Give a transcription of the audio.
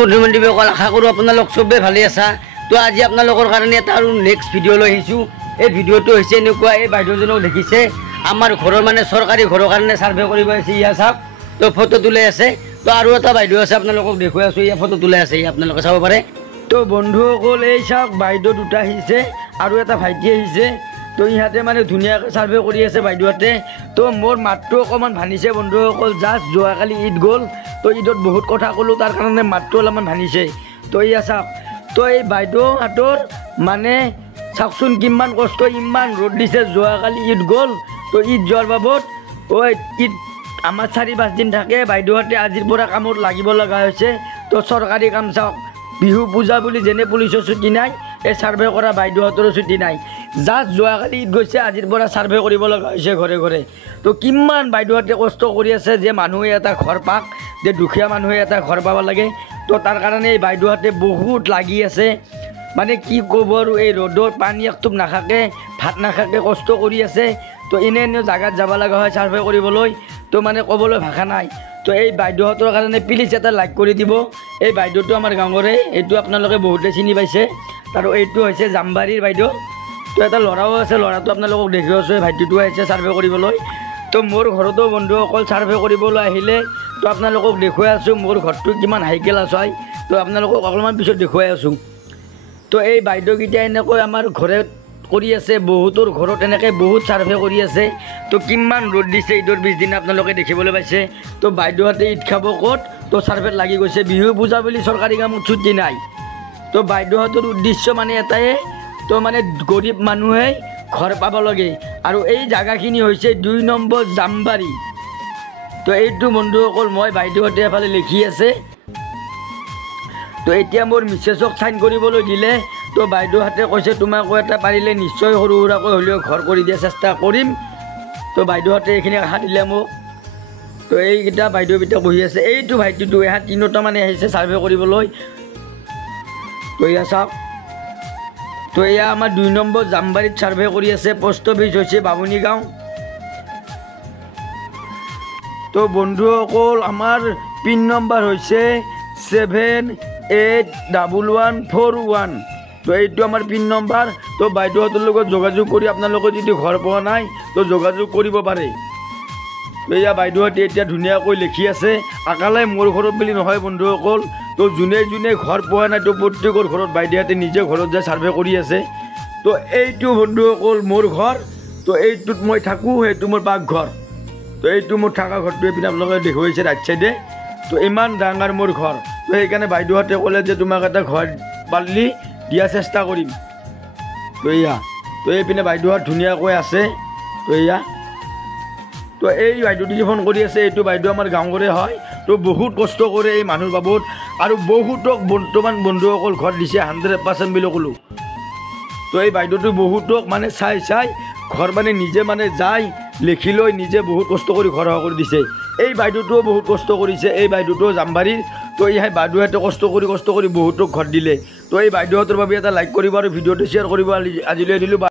বন্ধু-বান্ধৱীসকল আশা কৰোঁ আপোনালোক চবে ভালে আছা। তো আজি আপোনালোকৰ কাৰণে এটা আৰু নেক্সট ভিডিঅ' লৈ আহিছোঁ। এই ভিডিঅ'টো হৈছে এনেকুৱা, এই বাইদেউজনক দেখিছে আমাৰ ঘৰৰ মানে চৰকাৰী ঘৰৰ কাৰণে ছাৰ্ভে কৰিব আহিছে। ইয়া চাওক, তো ফটো তোলাই আছে। তো আৰু এটা বাইদেউ আছে, আপোনালোকক দেখুৱাই আছোঁ। ইয়া ফটো তোলাই আছে, আপোনালোকে চাব পাৰে। তো বন্ধুসকল এই চাওক, বাইদেউ দুটা আহিছে আৰু এটা ভাইটি আহিছে। তো ইহঁতে মানে ধুনীয়াকৈ ছাৰ্ভে কৰি আছে বাইদেউহঁতে। তো মোৰ মাতটো অকণমান ভাঙিছে বন্ধুসকল, জাষ্ট যোৱাকালি ঈদ গ'ল। তো ঈদত বহুত কথা ক'লোঁ, তাৰ কাৰণে মাতটো অলপমান ভাঙিছে। তো এয়া চাওক, তো এই বাইদেউহঁতৰ মানে চাওকচোন কিমান কষ্ট, ইমান ৰ'দ দিছে। যোৱাকালি ঈদ গ'ল, তো ঈদ যোৱাৰ বাবদ ঈদ আমাৰ 4-5 দিন থাকে। বাইদেউহঁতে আজিৰ পৰা কামত লাগিব লগা হৈছে। তো চৰকাৰী কাম চাওক, বিহু পূজা বুলি যেনে পুলিচৰ ছুটি নাই, এই ছাৰ্ভে কৰা বাইদেউহঁতৰো ছুটি নাই। জাষ্ট যোৱাকালি ঈদ গৈছে, আজিৰ পৰা ছাৰ্ভে কৰিব লগা হৈছে ঘৰে ঘৰে। তো কিমান বাইদেউহঁতে কষ্ট কৰি আছে যে মানুহে এটা ঘৰ পাক, যে দুখীয়া মানুহে এটা ঘৰ পাব লাগে। তো তাৰ কাৰণে এই বাইদেউহঁতে বহুত লাগি আছে। মানে কি ক'ব আৰু, এই ৰ'দত পানী একটুপ নাখাকে, ভাত নাখাকে কষ্ট কৰি আছে। তো এনে জাগাত যাব লগা হয় ছাৰ্ভে কৰিবলৈ। তো মানে ক'বলৈ ভাষা নাই। তো এই বাইদেউহঁতৰ কাৰণে প্লিজ এটা লাইক কৰি দিব। এই বাইদেউটো আমাৰ গাঁৱৰে, এইটো আপোনালোকে বহুতে চিনি পাইছে। আৰু এইটো হৈছে জামবাৰীৰ বাইদেউ। তো এটা ল'ৰাও আছে, ল'ৰাটো আপোনালোকক দেখি আছোঁ, ভাইটিটো আহিছে ছাৰ্ভে কৰিবলৈ। তো মোৰ ঘৰতো বন্ধুসকল ছাৰ্ভে কৰিবলৈ আহিলে। তো আপোনালোকক দেখুৱাই আছোঁ মোৰ ঘৰটো কিমান হাইকেল আছে। তো আপোনালোকক অকণমান পিছত দেখুৱাই আছোঁ। তো এই বাইদেউকেইটা এনেকৈ আমাৰ ঘৰত কৰি আছে, বহুতৰ ঘৰত এনেকৈ বহুত ছাৰ্ভে কৰি আছে। তো কিমান ৰ'দ দিছে, ঈদৰ 20 দিন আপোনালোকে দেখিবলৈ পাইছে। তো বাইদেউহঁতে ঈদ খাব ক'ত, তো ছাৰ্ভেত লাগি গৈছে। বিহু পূজা বুলি চৰকাৰী কামত ছুটি নাই। তো বাইদেউহঁতৰ উদ্দেশ্য মানে এটাই, তো মানে গৰীব মানুহে ঘৰ পাব লাগে। আৰু এই জাগাখিনি হৈছে 2 নম্বৰ জামবাৰী। তো এইটো বন্ধুসকল মই বাইদেউহঁতে এফালে লিখি আছে। তো এতিয়া মোৰ মিছেছক চাইন কৰিবলৈ দিলে। তো বাইদেউহঁতে কৈছে তোমাকো এটা পাৰিলে নিশ্চয় সৰু সুৰাকৈ হ'লেও ঘৰ কৰি দিয়া চেষ্টা কৰিম। তো বাইদেউহঁতে এইখিনি আশা দিলে মোক। তো এইকেইটা বাইদেউকেইটা বহি আছে। এইটো ভাইটিটো এহাত 3টা মানে আহিছে ছাৰ্ভে কৰিবলৈ। তো এয়া চাওক, তো এয়া আমাৰ 2 নম্বৰ জামবাৰীত ছাৰ্ভে কৰি আছে। পোষ্ট অফিচ হৈছে বামুণী গাঁও। তো বন্ধুসকল আমাৰ পিন নম্বৰ হৈছে 781141। তো এইটো আমাৰ পিন নম্বৰ। তো বাইদেউহঁতৰ লগত যোগাযোগ কৰি আপোনালোকে যদি ঘৰ পোৱা নাই, তো যোগাযোগ কৰিব পাৰে। তো এয়া বাইদেউহঁতে এতিয়া ধুনীয়াকৈ লিখি আছে। আকালে মোৰ ঘৰত বুলি নহয় বন্ধুসকল। তো যোনে যোনে ঘৰ পোৱা নাই, তো প্ৰত্যেকৰ ঘৰত বাইদেউহঁতে নিজে ঘৰত যায় ছাৰ্ভে কৰি আছে। তো এইটো বন্ধুসকল মোৰ ঘৰ। তো এইটোত মই থাকোঁ, সেইটো মোৰ পাকঘৰ। তো এইটো মোৰ থকা ঘৰটো এইপিনে আপোনালোকে দেখুৱাইছে ৰাইট চাইডে। তো ইমান ডাঙৰ মোৰ ঘৰ। তো সেইকাৰণে বাইদেউহঁতে ক'লে যে তোমাক এটা ঘৰ পাৰিলে দিয়া চেষ্টা কৰিম। তো এয়া, তো এইপিনে বাইদেউহঁত ধুনীয়াকৈ আছে। তো এয়া, তো এই বাইদেউটি যে ফোন কৰি আছে, এইটো বাইদেউ আমাৰ গাঁৱৰে হয়। তো বহুত কষ্ট কৰে এই মানুহৰ বাবদ। আৰু বহুতক বৰ্তমান বন্ধুসকল ঘৰ দিছে 100% বুলি ক'লোঁ। তো এই বাইদেউটো বহুতক মানে চাই ঘৰ মানে নিজে মানে যায় লিখি লৈ নিজে বহুত কষ্ট কৰি ঘৰ কৰি দিছে। এই বাইদেউটোও বহুত কষ্ট কৰিছে, এই বাইদেউটোও জামবাৰীৰ। তো এই বাইদেউহঁতে কষ্ট কৰি বহুতক ঘৰ দিলে। তো এই বাইদেউহঁতৰ বাবে এটা লাইক কৰিব আৰু ভিডিঅ'টো শ্বেয়াৰ কৰিব। আজিলৈ দিলোঁ।